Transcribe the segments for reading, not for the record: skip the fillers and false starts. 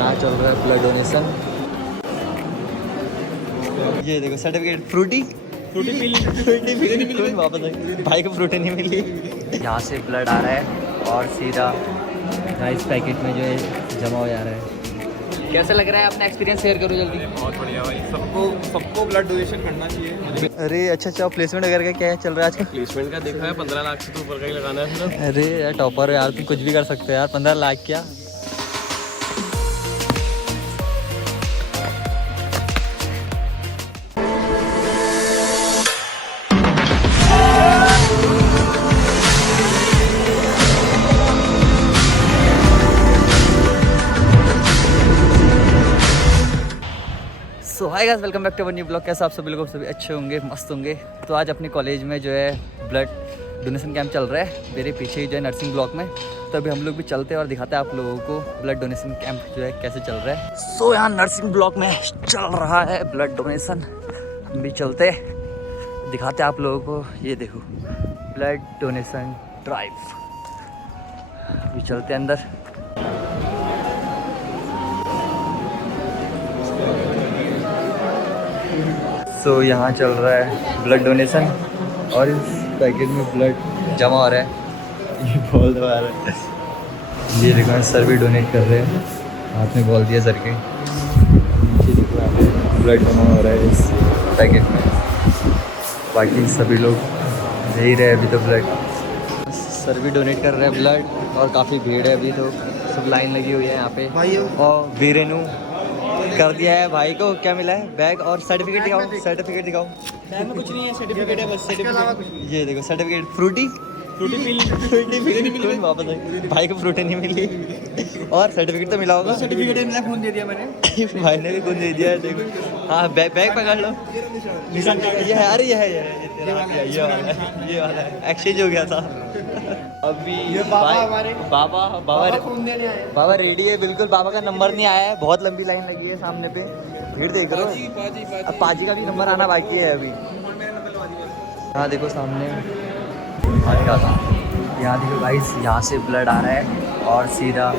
यहाँ चल रहा है ब्लड डोनेशन। ये देखो सर्टिफिकेट। फ्रूटी मिली वापस आई भाई को, फ्रूटी नहीं मिली। यहाँ से ब्लड आ रहा है और सीधा राइस पैकेट में जो है जमा हो जा रहा है। कैसा लग रहा है? अपना एक्सपीरियंस शेयर करो जल्दी। बहुत बढ़िया भाई, सबको ब्लड डोनेशन करना चाहिए। अरे अच्छा प्लेसमेंट वगैरह का क्या चल रहा है आजकल? प्लेसमेंट का देखा है 15 लाख से तो ऊपर का ही लगाना है फिर। अरे यार टॉपर हो यार, तुम कुछ भी कर सकते हो यार। 15 लाख क्या। So hi guys, welcome back to our new blog. कैसा आप सभी लोग सभी अच्छे होंगे, मस्त होंगे। तो आज अपने कॉलेज में जो है ब्लड डोनेशन कैंप चल रहा है, मेरे पीछे ही जो है नर्सिंग ब्लॉक में। तो अभी हम लोग भी चलते हैं और दिखाते हैं आप लोगों को ब्लड डोनेशन कैंप जो है कैसे चल रहा है। सो यहाँ नर्सिंग ब्लॉक में चल रहा है ब्लड डोनेशन। हम भी चलते दिखाते हैं आप लोगों को। ये देखो ब्लड डोनेशन ड्राइव। अभी चलते हैं अंदर। सो यहाँ चल रहा है ब्लड डोनेशन और इस पैकेट में ब्लड जमा हो रहा है। ये बॉल दबा रहा है। ये देखो सर भी डोनेट कर रहे हैं, हाथ में बॉल दिया सर के। नीचे देखो यहाँ पे ब्लड जमा हो रहा है इस पैकेट में। बाकी सभी लोग दे ही रहे हैं अभी तो ब्लड। सर भी डोनेट कर रहे हैं ब्लड और काफ़ी भीड़ है अभी तो। सब लाइन लगी हुई है यहाँ पे। और वीरेनु कर दिया है भाई को। क्या मिला है? बैग और सर्टिफिकेट दिखाओ। सर्टिफिकेट दिखाओ। बैग में कुछ नहीं है, सर्टिफिकेट है बस। सर्टिफिकेट ये देखो सर्टिफिकेट। फ्रूटी मिली वापस आई भाई को, फ्रूटी नहीं मिली। और सर्टिफिकेट तो मिला होगा। सर्टिफिकेट मिला, खून दे दिया मैंने। भाई ने भी खून दे दिया है। देखो हाँ, बैग पकड़ लो। ये है, अरे ये वाला है। एक्सचेंज हो गया था अभी। बाबा रेडी है बिल्कुल। बाबा का नंबर नहीं आया है, बहुत लंबी लाइन लगी है सामने पे। भीड़ देख रहे हो। अब पाजी का भी नंबर आना बाकी है अभी। हाँ देखो सामने यहाँ देखो गाइस, यहाँ से ब्लड आ रहा है और सीधा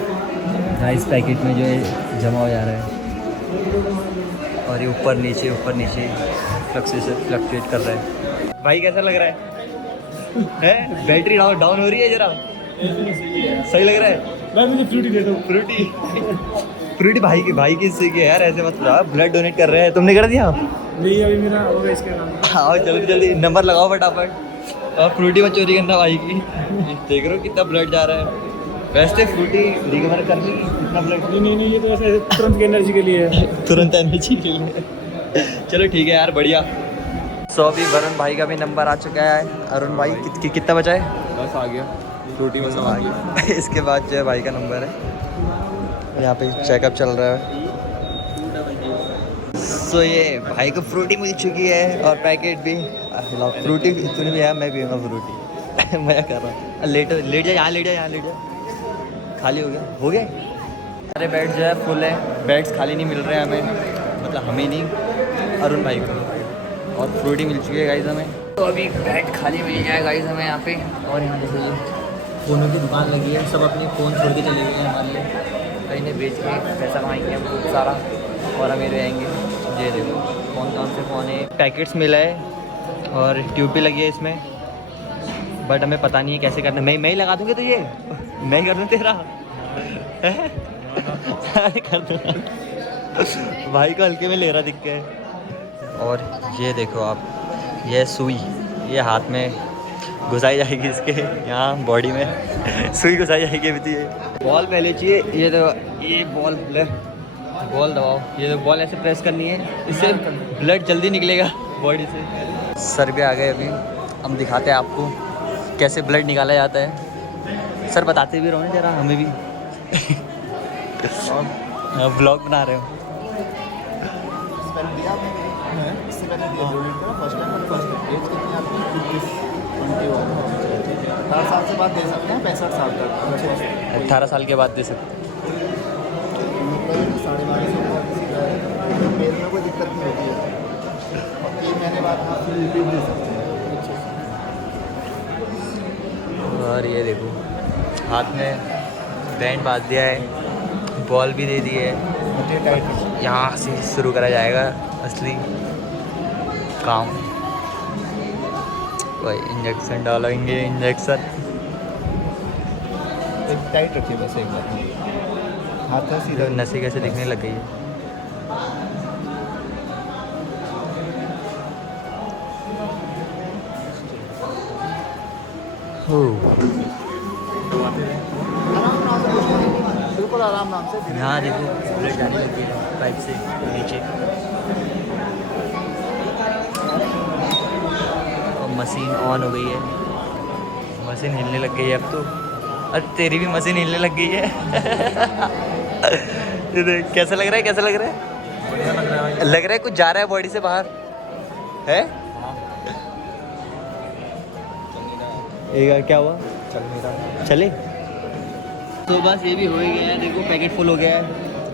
राइस पैकेट में जो है जमा हो जा रहा है। और ये ऊपर नीचे फ्लक्चुएट कर रहा है। भाई कैसा लग रहा है? बैटरी डाउन हो रही है जरा। सही लग रहा है? मैं मुझे फ्रूटी दे दो। फ्रूटी भाई की हिस्से की है यार। ऐसे मत ब्लड डोनेट कर रहे हैं। तुमने कर दिया? नहीं, अभी मेरा होगा इसके नाम। हाँ जल्दी नंबर लगाओ फटाफट। और फ्रूटी मत चोरी करना भाई की। देख रहे हो कितना ब्लड जा रहा है। वैसे फ्रूटी रिकवर कर ली कितना ब्लड? नहीं, ये तो ऐसे तुरंत एनर्जी के लिए है। तुरंत एनर्जी के लिए। चलो ठीक है यार, बढ़िया। सो अभी वरुण भाई का भी नंबर आ चुका है। अरुण भाई कितना बचा है? बस आ गया, फ्रूटी बस आ गया। इसके बाद जो है भाई का नंबर है। यहाँ पे चेकअप चल रहा है। सो ये भाई को फ्रूटी मिल चुकी है और पैकेट भी। फ्रूटी तूने भी है, मैं भी हूँ फ्रूटी। मैं कर रहा हूँ। लेट जा, यहाँ लेट जा। खाली हो गया। सारे बेड जो है फुल है। बेड्स खाली नहीं मिल रहे हैं हमें, मतलब हमें नहीं, अरुण भाई को। और फ्रूटी मिल चुकी है गाइस हमें। तो अभी बेड खाली मिल गया है गाइस हमें यहाँ पे। और यहाँ देखो ये फ़ोनों की दुकान लगी है। सब अपनी फ़ोन छोड़ के चले गए हैं हमारे लिए। कहीं ने बेच के पैसा कमाएंगे हम खूब सारा और हमें रहेंगे। ये देखो कौन से फ़ोन है। पैकेट्स मिला है और ट्यूब भी लगी है इसमें, बट हमें पता नहीं है कैसे करना है। मैं ही लगा दूँगी तो ये मैं कर दूँ तेरा। कर दूँगा। भाई को हल्के में ले रहा दिख के। और ये देखो आप, ये सुई ये हाथ में घुसाई जाएगी इसके, यहाँ बॉडी में सुई घुसाई जाएगी। अभी तो ये बॉल पहले चाहिए। ये देखो ये बॉल दबाओ। ये तो बॉल ऐसे प्रेस करनी है, इससे ब्लड जल्दी निकलेगा बॉडी से। सर भी आ गए अभी। हम दिखाते हैं आपको कैसे ब्लड निकाला जाता है। सर बताते भी रहो ना जरा हमें भी। ब्लॉग बना रहे हो। साल से बाद दे सकते हैं, 65 साल तक। 18 साल के बाद दे सकते। 12.5 में कोई दिक्कत नहीं होती है। और 3 महीने बाद आप दे सकते हैं। और ये देखो हाथ में बैंड बांध दिया है। बॉल भी दे दी है। मुझे टाइट है। यहाँ से शुरू करा जाएगा असली काम। भाई इंजेक्शन डालेंगे, इंजेक्शन। एक टाइट रखिए बस एक बार। हाथ है सीधा। नसें कैसे दिखने लग गई है। बिल्कुल आराम से यहाँ देखो ब्लड जाने लगी है पाइप से नीचे। और मशीन ऑन हो गई है, मशीन हिलने लग गई है अब तो। अरे तेरी भी मशीन हिलने लग गई है। ये देख कैसा लग रहा है, कैसा लग रहा है? बढ़िया लग रहा है। लग रहा है कुछ जा रहा है बॉडी से बाहर है। क्या हुआ? चल नहीं रहा। चले तो बस ये भी हो ही गया है। देखो पैकेट फुल हो गया है।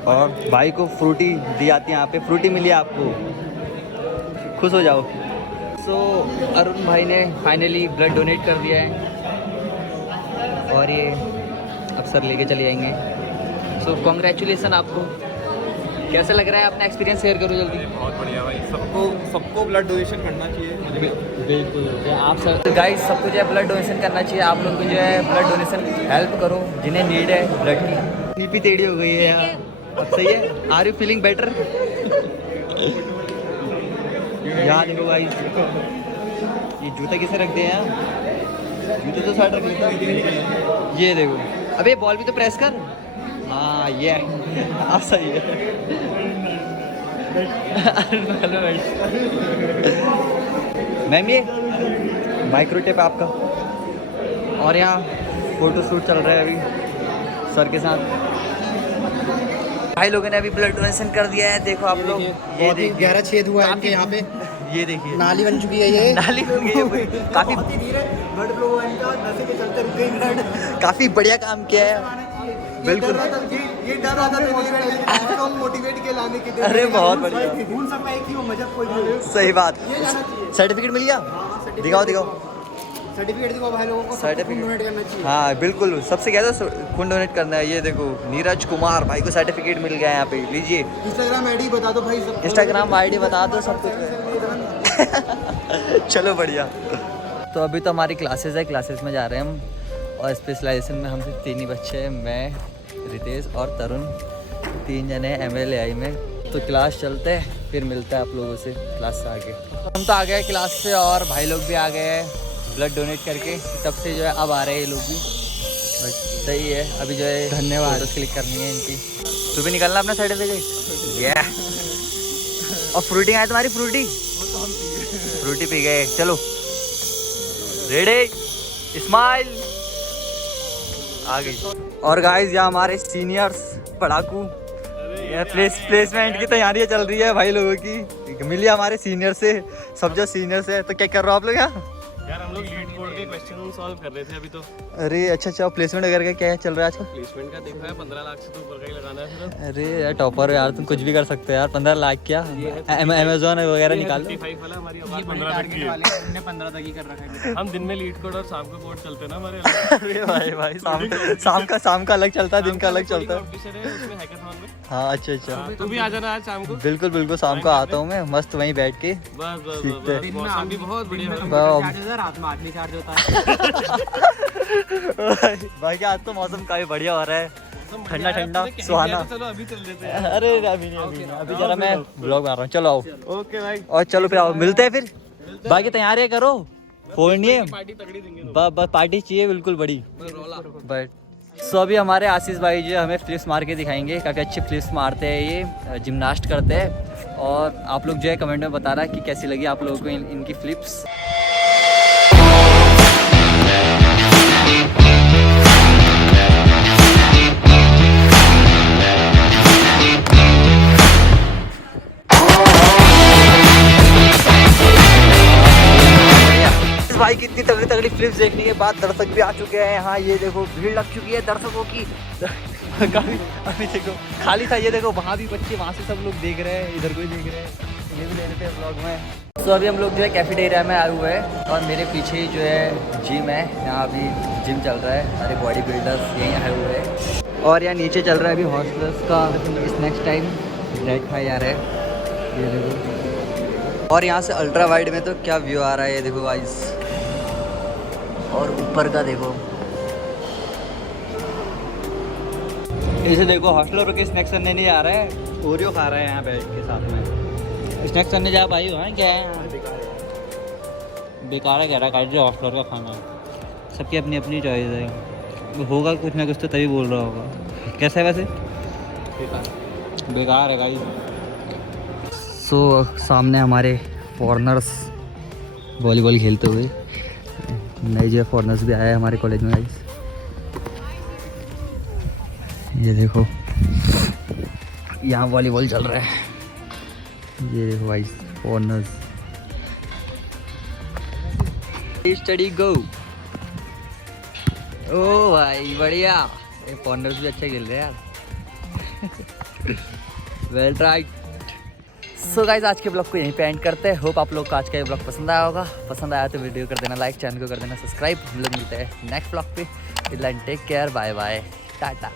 और भाई को फ्रूटी दी जाती है यहाँ पे, फ्रूटी मिली है आपको, खुश हो जाओ। सो अरुण भाई ने फाइनली ब्लड डोनेट कर दिया है और ये अफसर लेके चले जाएंगे। सो कॉन्ग्रेचुलेसन आपको। कैसा लग रहा है? अपना एक्सपीरियंस शेयर करो जल्दी। बहुत बढ़िया भाई। सबको ब्लड डोनेशन करना चाहिए। बिल्कुल आप सब तो गाइस सबको जो है ब्लड डोनेशन करना चाहिए। आप लोग को जो है ब्लड डोनेशन हेल्प करो जिन्हें नीड है ब्लड की। नीपी टेढ़ी हो गई है यार। अब सही है? Are you feeling better? यार देखो गाइस ये जूता किसे रख दिए हैं? जूते तो साइड रख लेते। ये देखो अबे बॉल भी तो प्रेस कर। हाँ ये अब सही है। मैम ये माइक्रो टेप आपका। और यहाँ फोटो शूट चल रहा है अभी सर के साथ। भाई लोगों ने अभी ब्लड डोनेशन कर दिया है। देखो आप लोग ये देखिए गहरा छेद हुआ है इनके यहाँ पे। ये देखिए नाली बन चुकी है ये। नाली बन गई है। काफी धीरे ब्लड फ्लो हुआ इनका, नशे के चलते रुक गई ब्लड। काफी बढ़िया काम किया है। बिल्कुल ये डर आता था मोटिवेट के लाने के। अरे बहुत बढ़िया। खून सबका एक ही हो, मजहब कोई भी। सही बात। ये जाना चाहिए। सर्टिफिकेट मिल गया? दिखाओ दिखाओ सर्टिफिकेट दिखाओ भाई लोगों को। सर्टिफिकेट डोनेट करना चाहिए। हाँ बिल्कुल सबसे क्या था खून डोनेट करना है। ये देखो नीरज कुमार भाई को सर्टिफिकेट मिल गया है यहाँ पे। लीजिए इंस्टाग्राम आईडी बता दो भाई सब। इंस्टाग्राम आईडी बता दो सब कुछ। चलो बढ़िया। तो अभी तो हमारी क्लासेस है, क्लासेस में जा रहे हैं हम। और स्पेशलाइजेशन में हम सिर्फ 3 ही बच्चे हैं, मैं, रितेश और तरुण। 3 जने MLAI में। तो क्लास चलते हैं फिर मिलते हैं आप लोगों से क्लास से आगे। हम तो आ गए क्लास से और भाई लोग भी आ गए हैं ब्लड डोनेट करके। तब से जो है अब आ रहे हैं ये लोग भी। बस सही है। अभी जो है धन्यवाद क्लिक करनी है इनकी। तू भी निकालना अपना सर्टिफिकेट। ये और फ्रूटी है तुम्हारी? फ्रूटी फ्रूटी पी गए। चलो रेडी स्माइल आ गई। और गाइस यहाँ हमारे सीनियर्स पढ़ाकू प्लेसमेंट की तैयारियां चल रही है भाई लोगों की। मिली हमारे सीनियर से, सब जो सीनियर्स है। तो क्या कर रहे हो आप लोग यहाँ? यार हम लोग लीड कोड के क्वेश्चन सॉल्व कर रहे थे अभी तो। अरे अच्छा प्लेसमेंट वगैरह का क्या चल रहा है आजकल? प्लेसमेंट का देखा है 15 लाख से तो ऊपर का ही लगाना है फिर। अरे यार टॉपर यार, तुम कुछ भी कर सकते हो यार। 15 लाख क्या अमेजोन वगैरह निकाल लो। 55 वाला हमारी औकात 15 तक की है। हमने 15 तक ही कर रखा है। हम दिन में लीड कोड और शाम को कोड चलते हैं ना हमारे। अरे भाई शाम का अलग चलता है, दिन का अलग चलता है। कंपटीशन है उसमें हैकाथॉन में। हाँ अच्छा तू भी आ जाना आज शाम को। बिल्कुल शाम को आता हूँ मैं, मस्त वहीं बैठ के बस सीखते हैं। मौसम भी बहुत बढ़िया है। रात में आदमी चार्ज होता है। भाई क्या आज तो मौसम काफी बढ़िया हो रहा है, ठंडा ठंडा सुहाना। चलो अभी चल देते हैं। अरे अभी नहीं अभी जरा मैं ब्लॉग बना रहा हूँ। चलो आओ। ओके भाई। और चलो फिर आओ मिलते हैं फिर। बाकी तैयारियां करो, फोन नहीं है। पार्टी तगड़ी देंगे। बस पार्टी चाहिए बिल्कुल बड़ी। बट सो अभी हमारे आशीष भाई जो हमें फ्लिप्स मार के दिखाएंगे। काफ़ी अच्छे फ्लिप्स मारते हैं ये, जिम्नास्ट करते हैं। और आप लोग जो है कमेंट में बता रहा है कि कैसी लगी आप लोगों को इनकी फ्लिप्स। भाई की इतनी तगड़ी तगड़ी फ्लिप्स देखने के बाद दर्शक भी आ चुके हैं यहाँ। ये देखो भीड़ लग चुकी है दर्शकों की। काफी अभी देखो खाली था। ये देखो वहाँ भी बच्चे, वहाँ से सब लोग देख रहे हैं, इधर कोई देख रहे हैं। ये भी ले लेते हैं ब्लॉग में। तो अभी हम लोग जो है कैफेटेरिया में आए हुए हैं और मेरे पीछे ही जो है जिम है। यहाँ अभी जिम चल रहा है, सारे बॉडी बिल्डर्स यहीं आए हुए हैं। और यहाँ नीचे चल रहा है अभी हॉस्टलर्स का स्नैक्स टाइम। ब्रेड खाए जा रहे हैं, ये देखो। और यहाँ से अल्ट्रा वाइड में तो क्या व्यू आ रहा है, ये देखो गाइस। और ऊपर का देखो, इसे देखो। हॉस्टलर के स्नैक्स करने नहीं आ रहा है, ओरियो खा रहा है यहाँ बैठ के साथ में। स्नैक्स करने जा भाई हो क्या है, बेकार है कह रहा है हॉस्टलर का खाना। सबकी अपनी अपनी चॉइस है, होगा कुछ ना कुछ तो तभी बोल रहा होगा। कैसा है वैसे? बेकार है गाइस। सो सामने हमारे फॉरेनर्स वॉलीबॉल खेलते हुए, नए जो फॉरेनर्स भी आए हैं हमारे कॉलेज में गाइस। ये देखो यहाँ वॉलीबॉल चल रहा है, ये देखो गाइस फॉरेनर्स। स्टडी गो। ओ भाई बढ़िया, ये फॉरेनर्स भी अच्छा खेल रहे हैं यार। Well tried. सो गाइस आज के ब्लॉग को यहीं पे एंड करते हैं। होप आप लोग को आज का ये ब्लॉग पसंद आया होगा। पसंद आया तो वीडियो कर देना लाइक, चैनल को कर देना सब्सक्राइब। हम लोग मिलते हैं नेक्स्ट ब्लॉग पे। Till then take care, bye bye, Tata.